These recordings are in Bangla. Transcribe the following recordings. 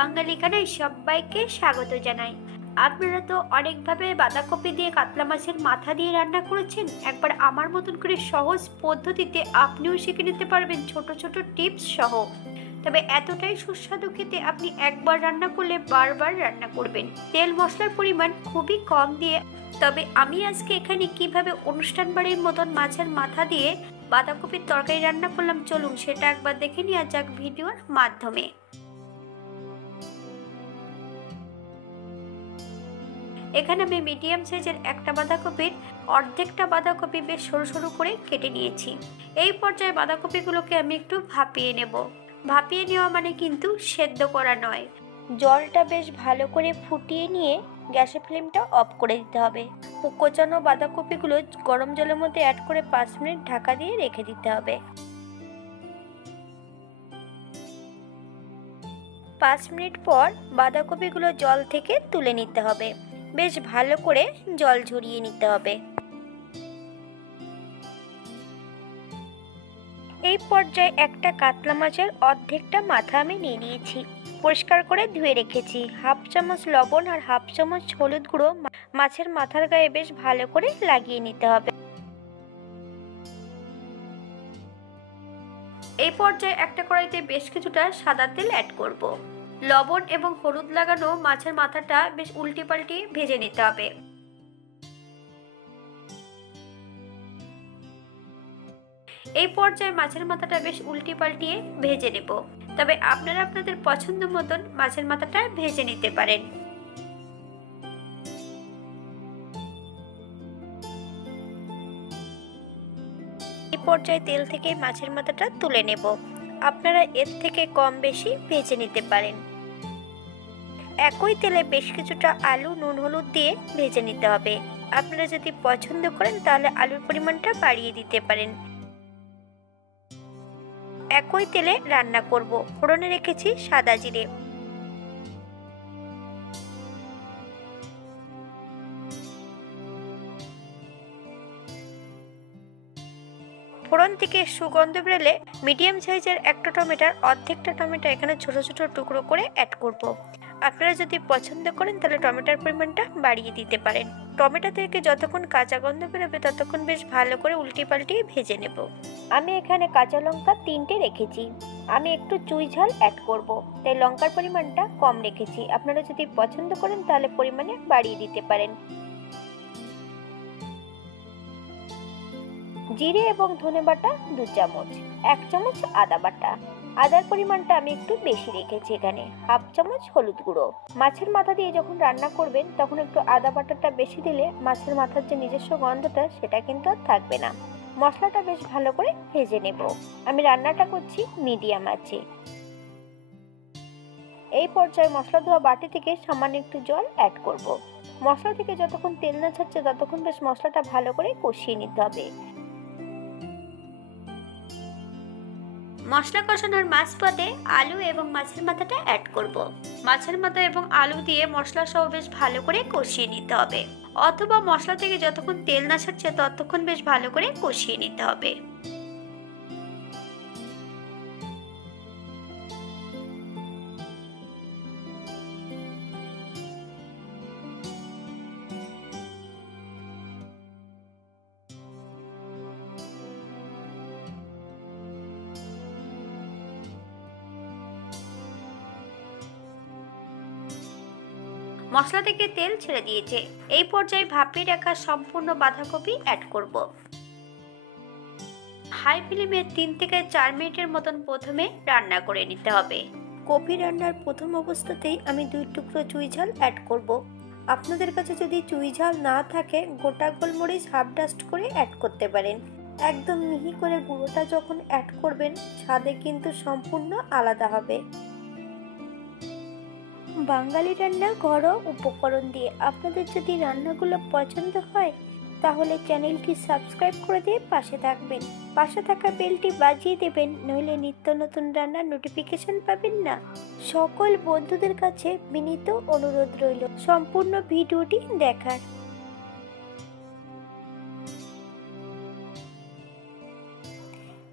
বাঙালি খানায় সবাইকে স্বাগত জানাই। আপনারা তো অনেকভাবে বাঁধাকপি দিয়ে কাতলা মাছের মাথা দিয়ে রান্না করেছেন। একবার আমার মতন করে সহজ পদ্ধতিতে আপনিও শিখে নিতে পারবেন ছোট ছোট টিপস সহ। তবে এতটাই সুস্বাদু খেতে, আপনি একবার রান্না করলে বারবার রান্না করবেন। তেল মশলার পরিমাণ খুবই কম দিয়ে। তবে আমি আজকে এখানে কিভাবে অনুষ্ঠান বাড়ির মতন মাছের মাথা দিয়ে বাঁধাকপির তরকারি রান্না করলাম, চলুন সেটা একবার দেখে নেওয়া যাক ভিডিওর মাধ্যমে। এখানে আমি মিডিয়াম সাইজের একটা বাঁধাকপির অর্ধেকটা বাঁধাকপি বেশ সরু সরু করে কেটে নিয়েছি। এই পর্যায়ে বাঁধাকপিগুলোকে আমি একটু ভাপিয়ে নেব। ভাপিয়ে নেওয়া মানে কিন্তু সেদ্ধ করা নয়। জলটা বেশ ভালো করে ফুটিয়ে নিয়ে গ্যাসের ফ্লেমটা অফ করে দিতে হবে। কোচানো বাঁধাকপিগুলো গরম জলের মধ্যে অ্যাড করে 5 মিনিট ঢাকা দিয়ে রেখে দিতে হবে। 5 মিনিট পর বাঁধাকপিগুলো জল থেকে তুলে নিতে হবে। বেশ ভালো করে জল ঝরিয়ে নিতে হবে। এই পর্যায়ে একটা কাতলা মাছের অর্ধেকটা মাথা আমি নিয়ে নিয়েছি। পরিষ্কার করে ধুয়ে রেখেছি। হাফ চামচ লবণ আর হাফ চামচ হলুদ গুঁড়ো মাছের মাথার গায়ে বেশ ভালো করে লাগিয়ে নিতে হবে। এই পর্যায়ে একটা কড়াইতে বেশ কিছুটা সাদা তেল অ্যাড করব। লবণ এবং হলুদ লাগানো মাছের মাথাটা বেশ উল্টে পাল্টে ভেজে নিতে হবে। এই পর্যায়ে মাছের মাথাটা বেশ উল্টে পাল্টিয়ে ভেজে নেব। তবে আপনারা আপনাদের পছন্দ মতন মাছের মাথাটা ভেজে নিতে পারেন। এই পর্যায়ে তেল থেকে মাছের মাথাটা তুলে নেব। আপনারা এর থেকে কম বেশি ভেজে নিতে পারেন। একই তেলে বেশ কিছুটা আলু নুন হলুদ দিয়ে ভেজে নিতে হবে। আপনারা যদি পছন্দ করেন তাহলে আলুর পরিমাণটা বাড়িয়ে দিতে পারেন। একই তেলে রান্না করব। ফোড়নে রেখেছি সাদা জিরে। ফোড়ন থেকে সুগন্ধ বেরোলে মিডিয়াম সাইজের একটা টমেটোর অর্ধেকটা টমেটো এখানে ছোট ছোট টুকরো করে অ্যাড করব। আপনারা যদি পছন্দ করেন তাহলে টমেটোর পরিমাণটা বাড়িয়ে দিতে পারেন। টমেটো থেকে যতক্ষণ কাঁচা গন্ধ বেরোবে ততক্ষণ বেশ ভালো করে উল্টে পাল্টিয়ে ভেজে নেব। আমি এখানে কাঁচা লঙ্কা 3টে রেখেছি। আমি একটু চুই ঝাল অ্যাড করব, তাই লঙ্কার পরিমাণটা কম রেখেছি। আপনারা যদি পছন্দ করেন তাহলে পরিমাণে বাড়িয়ে দিতে পারেন। জিরে এবং ধনে বাটা 2 চামচ, 1 চামচ আদা বাটা। আদার পরিমাণটা আমি একটু বেশি রেখেছি। এখানে হাফ চামচ হলুদ গুঁড়ো। মাছের মাথা দিয়ে যখন রান্না করবেন তখন একটু আদা বাটাটা বেশি দিলে মাছের মাথার যে নিজস্ব গন্ধটা সেটা কিন্তু আর থাকবে না। মশলাটা বেশ ভালো করে ভেজে নেব। আমি রান্নাটা করছি মিডিয়াম আঁচে। এই পর্যায়ে মশলা ধোয়া বাটি থেকে সামান্য একটু জল অ্যাড করব। মশলা থেকে যতক্ষণ তেল না ছাড়ছে ততক্ষণ বেশ মশলাটা ভালো করে কষিয়ে নিতে হবে। মশলা কষানোর মাঝপথে আলু এবং মাছের মাথাটা অ্যাড করব। মাছের মাথা এবং আলু দিয়ে মশলা সহ বেশ ভালো করে কষিয়ে নিতে হবে, অথবা মশলা থেকে যতক্ষণ তেল না ছাড়ছে ততক্ষণ বেশ ভালো করে কষিয়ে নিতে হবে। মশলা থেকে তেল ছেড়ে দিয়েছে। এই পর্যায়ে ভাপিয়ে রাখা সম্পূর্ণ বাঁধাকপি অ্যাড করব। হাই ফ্লেমে 3 থেকে 4 মিনিটের মতন প্রথমে রান্না করে নিতে হবে। কপি রান্নার প্রথম অবস্থাতেই আমি 2 টুকরো চুই ঝাল অ্যাড করব। আপনাদের কাছে যদি চুই ঝাল না থাকে গোটা গোলমরিচ হাফ ডাস্ট করে অ্যাড করতে পারেন। একদম মিহি করে গুঁড়োটা যখন অ্যাড করবেন স্বাদে কিন্তু সম্পূর্ণ আলাদা হবে। বাঙালি রান্না ঘরোয়া উপকরণ দিয়ে আপনাদের যদি রান্নাগুলো পছন্দ হয় তাহলে চ্যানেলটি সাবস্ক্রাইব করে দিয়ে পাশে থাকবেন। পাশে থাকা বেলটি বাজিয়ে দেবেন, নইলে নিত্য নতুন রান্নার নোটিফিকেশন পাবেন না। সকল বন্ধুদের কাছে বিনীত অনুরোধ রইল সম্পূর্ণ ভিডিওটি দেখার।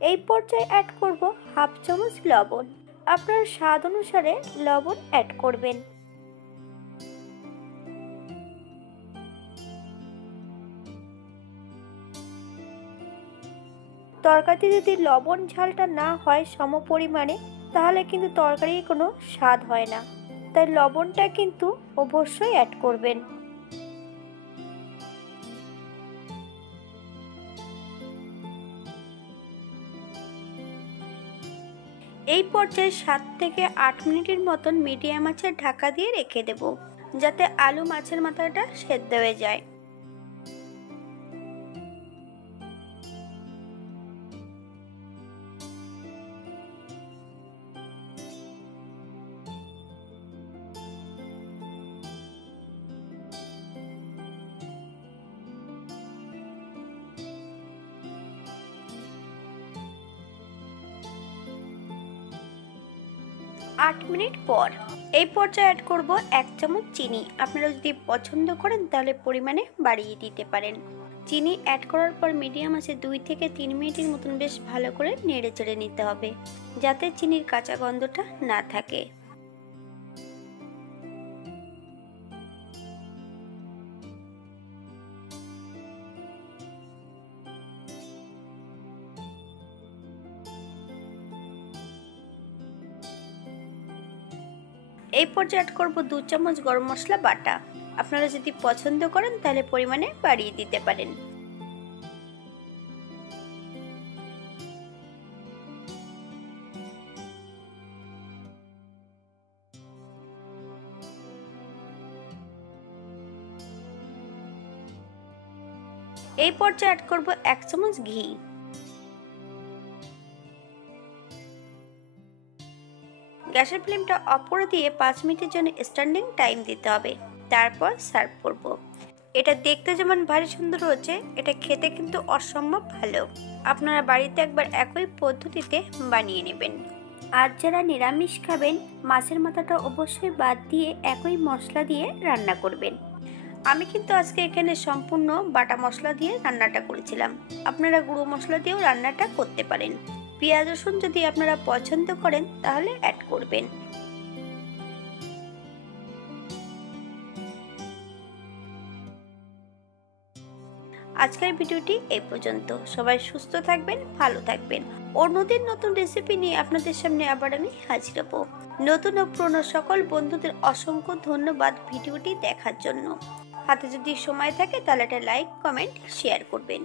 এই পর্যায়ে অ্যাড করব হাফ চামচ লবণ। আপনার স্বাদ অনুসারে লবণ অ্যাড করবেন। তরকারিতে যদি লবণ ঝালটা না হয় সম পরিমাণে, তাহলে কিন্তু তরকারির কোনো স্বাদ হয় না। তাই লবণটা কিন্তু অবশ্যই অ্যাড করবেন। এই পর্যায়ে 7 থেকে 8 মিনিটের মতন মিডিয়াম আঁচে ঢাকা দিয়ে রেখে দেব, যাতে আলু মাছের মাথাটা সেদ্ধ হয়ে যায়। আট মিনিট পর এই পর্যায়ে অ্যাড করব 1 চামচ চিনি। আপনারা যদি পছন্দ করেন তাহলে পরিমাণে বাড়িয়ে দিতে পারেন। চিনি অ্যাড করার পর মিডিয়াম আঁচে 2 থেকে 3 মিনিটের মতন বেশ ভালো করে নেড়ে চেড়ে নিতে হবে, যাতে চিনির কাঁচা গন্ধটা না থাকে। এই পর্যায়ে অ্যাড করব 2 চামচ গরম মশলা বাটা। আপনারা যদি পছন্দ করেন তাহলে পরিমাণে বাড়িয়ে দিতে পারেন। এই পর্যায়ে অ্যাড করব 1 চামচ ঘি। গ্যাসের ফ্লেমটা অফ করে দিয়ে 5 মিনিটের জন্য স্ট্যান্ডিং টাইম দিতে হবে, তারপর সার্ভ করব। এটা দেখতে যেমন ভারী সুন্দর হচ্ছে, এটা খেতে কিন্তু অসম্ভব ভালো। আপনারা বাড়িতে একবার একই পদ্ধতিতে বানিয়ে নেবেন। আর যারা নিরামিষ খাবেন, মাছের মাথাটা অবশ্যই বাদ দিয়ে একই মশলা দিয়ে রান্না করবেন। আমি কিন্তু আজকে এখানে সম্পূর্ণ বাটা মশলা দিয়ে রান্নাটা করেছিলাম। আপনারা গুঁড়ো মশলা দিয়েও রান্নাটা করতে পারেন। পেঁয়াজ রসুন যদি আপনারা পছন্দ করেন তাহলে অ্যাড করবেন। আজকের ভিডিওটি এই পর্যন্ত। সবাই সুস্থ থাকবেন, ভালো থাকবেন। অন্যদিন নতুন রেসিপি নিয়ে আপনাদের সামনে আবার আমি হাজির হব। নতুন ও পুরনো সকল বন্ধুদের অসংখ্য ধন্যবাদ ভিডিওটি দেখার জন্য। হাতে যদি সময় থাকে তাহলে একটা লাইক, কমেন্ট, শেয়ার করবেন।